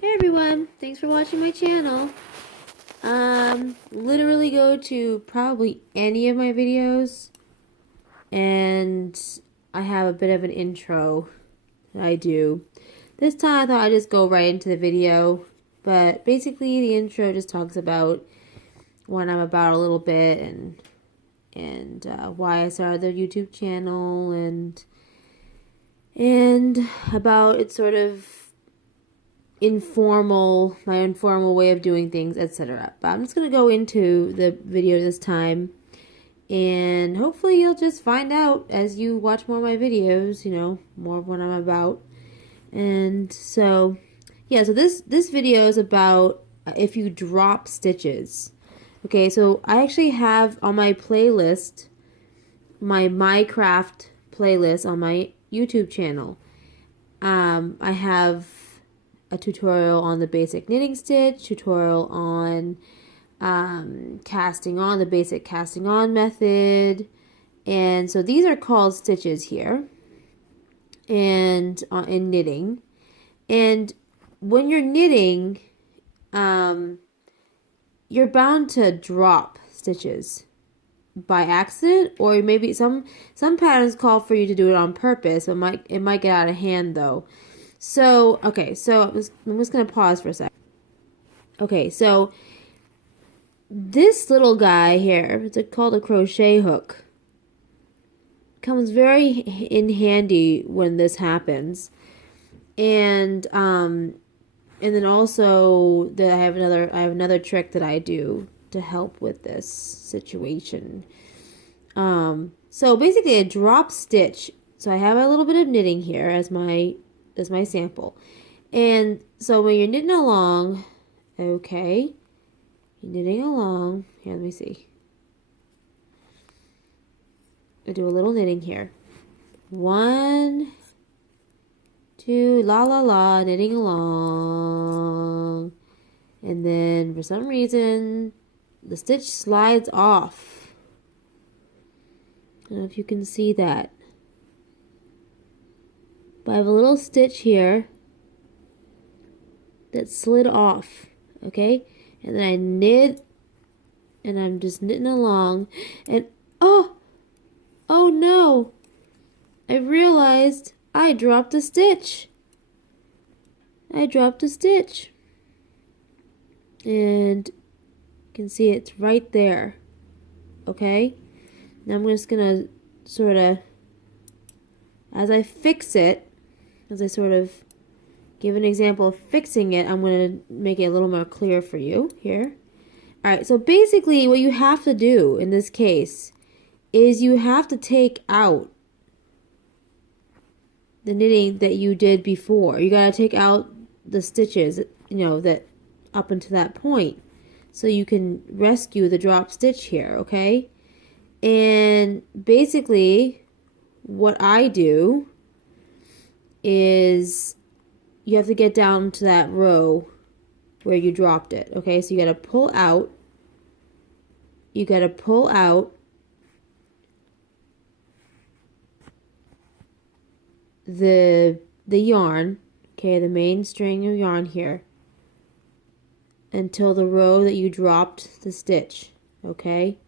Hey everyone, thanks for watching my channel. Literally go to probably any of my videos and I have a bit of an intro that I do. This time I thought I'd just go right into the video, but basically the intro just talks about what I'm about a little bit and why I started the YouTube channel and about its sort of my informal way of doing things, etc. But I'm just going to go into the video this time, and hopefully you'll just find out as you watch more of my videos, more of what I'm about. And so, yeah, so this video is about if you drop stitches. Okay, so I actually have on my playlist, my Minecraft playlist on my YouTube channel. I have a tutorial on the basic knitting stitch, tutorial on casting on, the basic casting on method. And so these are called stitches here and in knitting. And when you're knitting, you're bound to drop stitches by accident, or maybe some patterns call for you to do it on purpose, but it might get out of hand though. So, okay, so I'm just going to pause for a second. Okay, so this little guy here, it's called a crochet hook, comes very in handy when this happens. And then also I have another trick that I do to help with this situation. So basically a drop stitch. So I have a little bit of knitting here as my sample. And so when you're knitting along, okay, you're knitting along. Here, let me see. I do a little knitting here. 1, 2, la la la, knitting along. And then for some reason, the stitch slides off. I don't know if you can see that. But I have a little stitch here that slid off, okay? And then I knit, and I'm just knitting along, and oh no! I realized I dropped a stitch. And you can see it's right there, okay? Now I'm just gonna sort of, as I fix it, as I sort of give an example of fixing it, I'm going to make it a little more clear for you here. Alright, so basically what you have to do in this case is you have to take out the knitting that you did before. You got to take out the stitches, that up until that point, so you can rescue the drop stitch here, okay? And basically what I do is you have to get down to that row where you dropped it, okay? So you got to pull out. The yarn, okay, the main string of yarn here, until the row that you dropped the stitch, okay?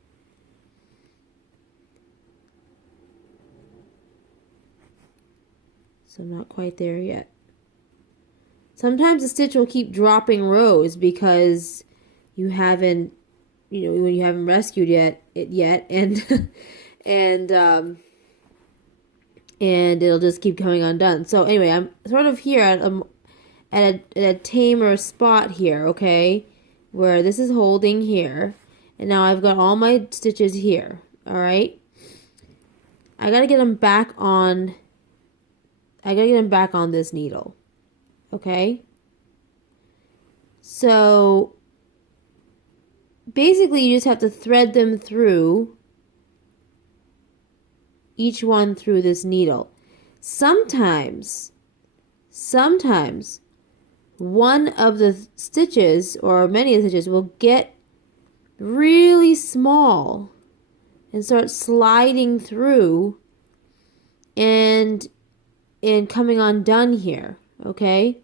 So I'm not quite there yet. Sometimes the stitch will keep dropping rows because you haven't, when you haven't rescued yet, and and it'll just keep coming undone. So anyway, I'm sort of here at a tamer spot here, okay, where this is holding here, and now I've got all my stitches here. All right, I gotta get them back on. This needle. Okay? So basically you just have to thread them through, each one through this needle. Sometimes one of the stitches, or many of the stitches, will get really small and start sliding through and coming undone here, okay?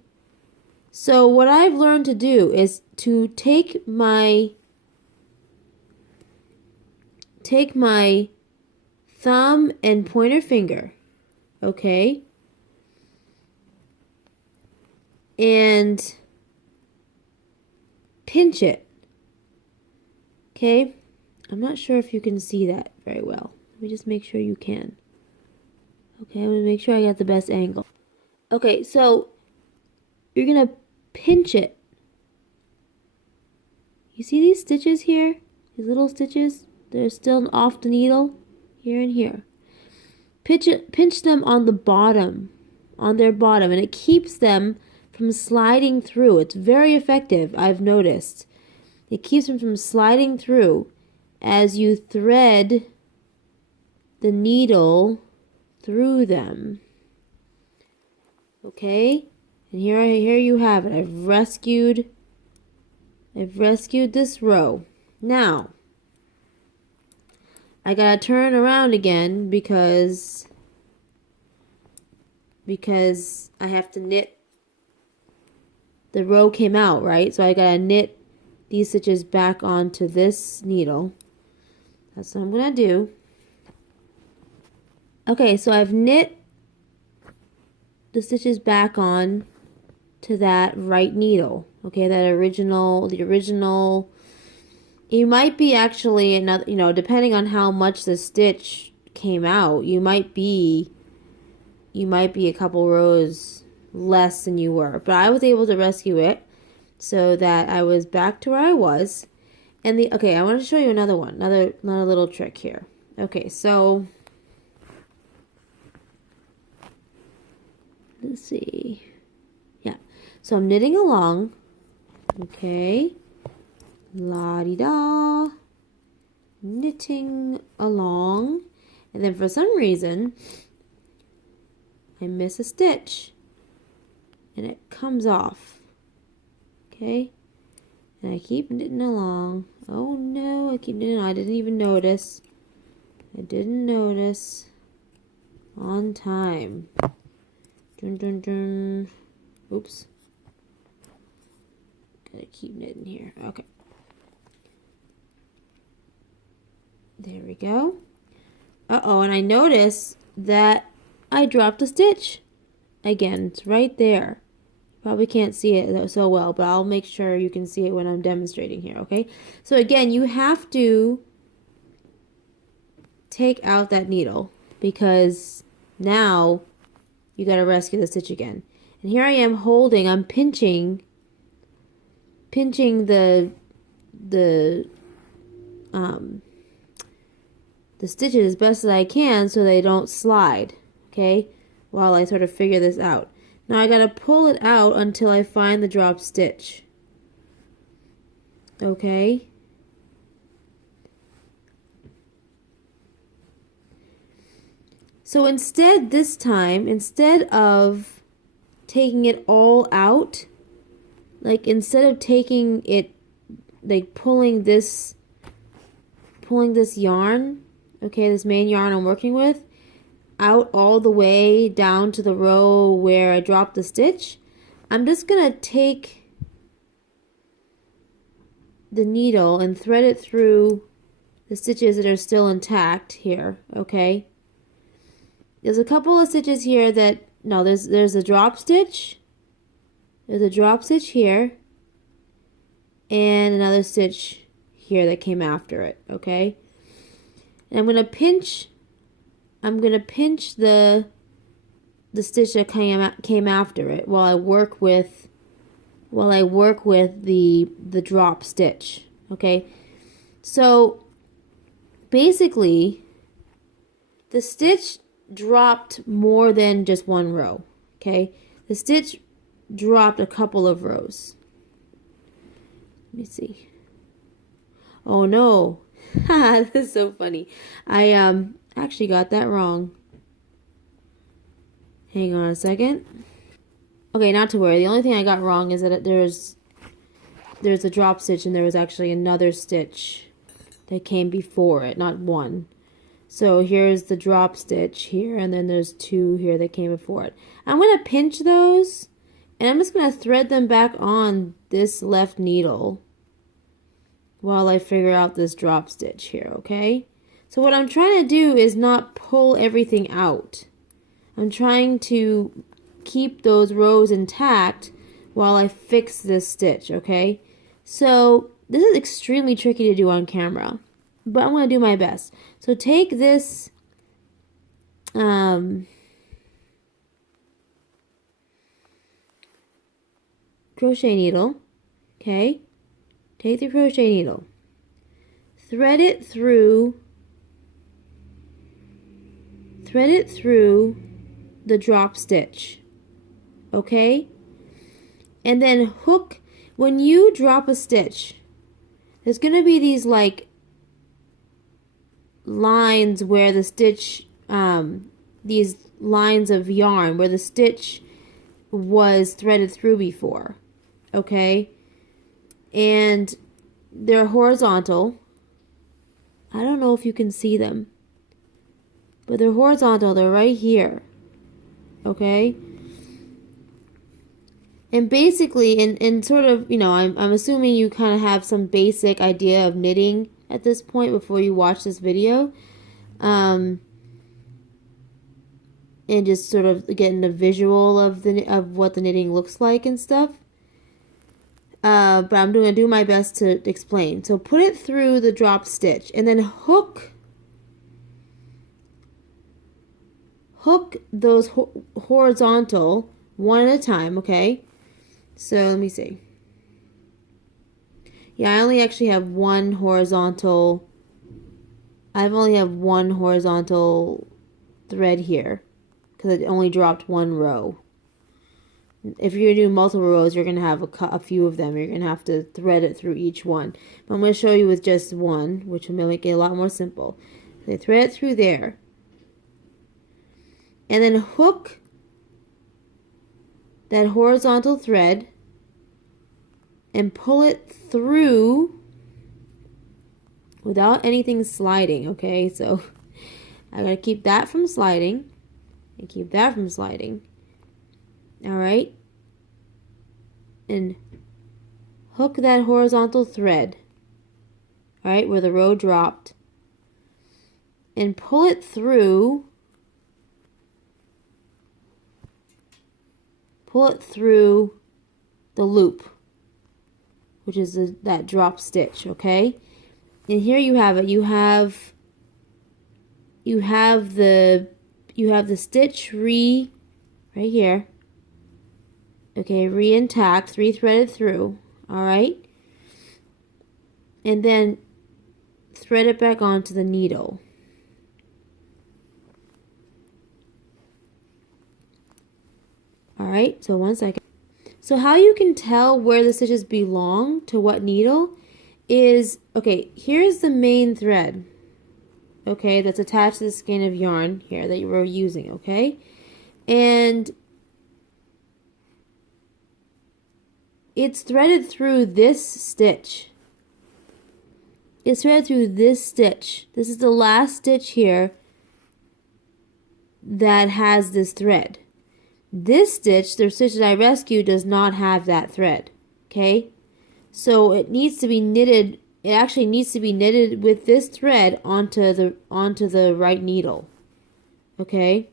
So what I've learned to do is to take my thumb and pointer finger, okay, and pinch it, okay? I'm not sure if you can see that very well. Let me just make sure you can. Okay, I'm going to make sure I got the best angle. Okay, so you're going to pinch it. You see these stitches here? These little stitches? They're still off the needle, here and here. Pinch them on the bottom, on their bottom, and it keeps them from sliding through. It's very effective, I've noticed. It keeps them from sliding through as you thread the needle through them. Okay? And here you have it. I've rescued this row. Now, I gotta turn around again because I have to knit. The row came out, right? So I gotta knit these stitches back onto this needle. That's what I'm gonna do. Okay, so I've knit the stitches back on to that right needle. Okay, the original. You might be actually another, depending on how much the stitch came out, you might be a couple rows less than you were. But I was able to rescue it so that I was back to where I was. And I want to show you another one, another little trick here. Okay, so let's see. Yeah. So I'm knitting along. Okay. La-di-da. Knitting along. And then for some reason, I miss a stitch. And it comes off. Okay. And I keep knitting along. Oh no, I keep knitting. I didn't even notice. I didn't notice. On time. Dun dun dun. Oops. Gotta keep knitting here. Okay. There we go. Uh-oh, and I notice that I dropped a stitch. Again, it's right there. Probably can't see it so well, but I'll make sure you can see it when I'm demonstrating here, okay? So again, you have to take out that needle because now you gotta rescue the stitch again. And here I am holding, I'm pinching the stitches as best as I can so they don't slide, okay? While I sort of figure this out. Now I gotta pull it out until I find the drop stitch. Okay? So this time, instead of taking it all out, like instead of taking it, like pulling this yarn, okay, this main yarn I'm working with, out all the way down to the row where I dropped the stitch, I'm just gonna take the needle and thread it through the stitches that are still intact here, okay? There's a couple of stitches here that, no, there's a drop stitch. There's a drop stitch here. And another stitch here that came after it, okay? And I'm gonna pinch the stitch that came after it while I work with the drop stitch, okay? So basically the stitch dropped more than just one row, okay? The stitch dropped a couple of rows. Let me see. Oh no. This is so funny. I actually got that wrong. Hang on a second. Okay, not to worry. The only thing I got wrong is that there's a drop stitch and there was actually another stitch that came before it, not one. So here's the drop stitch here, and then there's two here that came before it. I'm going to pinch those And I'm just going to thread them back on this left needle while I figure out this drop stitch here, okay? So what I'm trying to do is not pull everything out. I'm trying to keep those rows intact while I fix this stitch, okay? So this is extremely tricky to do on camera, but I'm going to do my best. So take this crochet needle, okay? Take the crochet needle, thread it through the drop stitch, okay? And then hook. When you drop a stitch, there's going to be these like lines where the stitch, these lines of yarn where the stitch was threaded through before, okay? And they're horizontal. I don't know if you can see them, but they're horizontal. They're right here, okay? And basically, in sort of, you know, I'm assuming you kind of have some basic idea of knitting at this point before you watch this video. And just sort of getting a visual of what the knitting looks like and stuff. But I'm going to do my best to explain. So put it through the drop stitch and then hook those horizontal one at a time, okay? So let me see. Yeah, I only actually have one horizontal. I've only have one horizontal thread here because it only dropped one row. If you're going to do multiple rows, you're going to have a few of them. You're going to have to thread it through each one. But I'm going to show you with just one, which will make it a lot more simple. So thread it through there. And then hook that horizontal thread and pull it through without anything sliding, okay? So I gotta keep that from sliding and keep that from sliding. Alright? And hook that horizontal thread, alright, where the row dropped, and pull it through. Pull it through the loop, which is that drop stitch, okay? And here you have it. You have the stitch right here. Okay, intact, threaded through. All right, and then thread it back onto the needle. Alright, so 1 second. So how you can tell where the stitches belong to what needle is, okay, here's the main thread, okay, that's attached to the skein of yarn here that you were using, okay? And it's threaded through this stitch. It's threaded through this stitch. This is the last stitch here that has this thread. This stitch, the stitch that I rescued, does not have that thread, okay? So it needs to be knitted, it actually needs to be knitted with this thread onto the right needle, okay?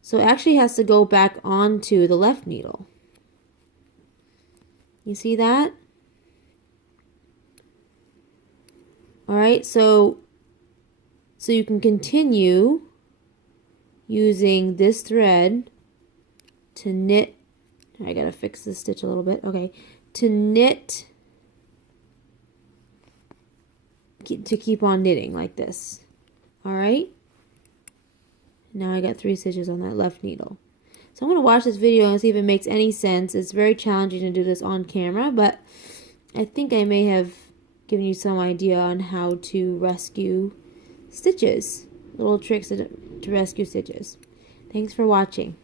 So it actually has to go back onto the left needle. You see that? Alright, so you can continue using this thread to knit. I gotta fix this stitch a little bit. Okay, to knit, to keep on knitting like this. Alright, now I got 3 stitches on that left needle. So I'm going to watch this video and see if it makes any sense. It's very challenging to do this on camera, but I think I may have given you some idea on how to rescue stitches. Little tricks to rescue stitches. Thanks for watching.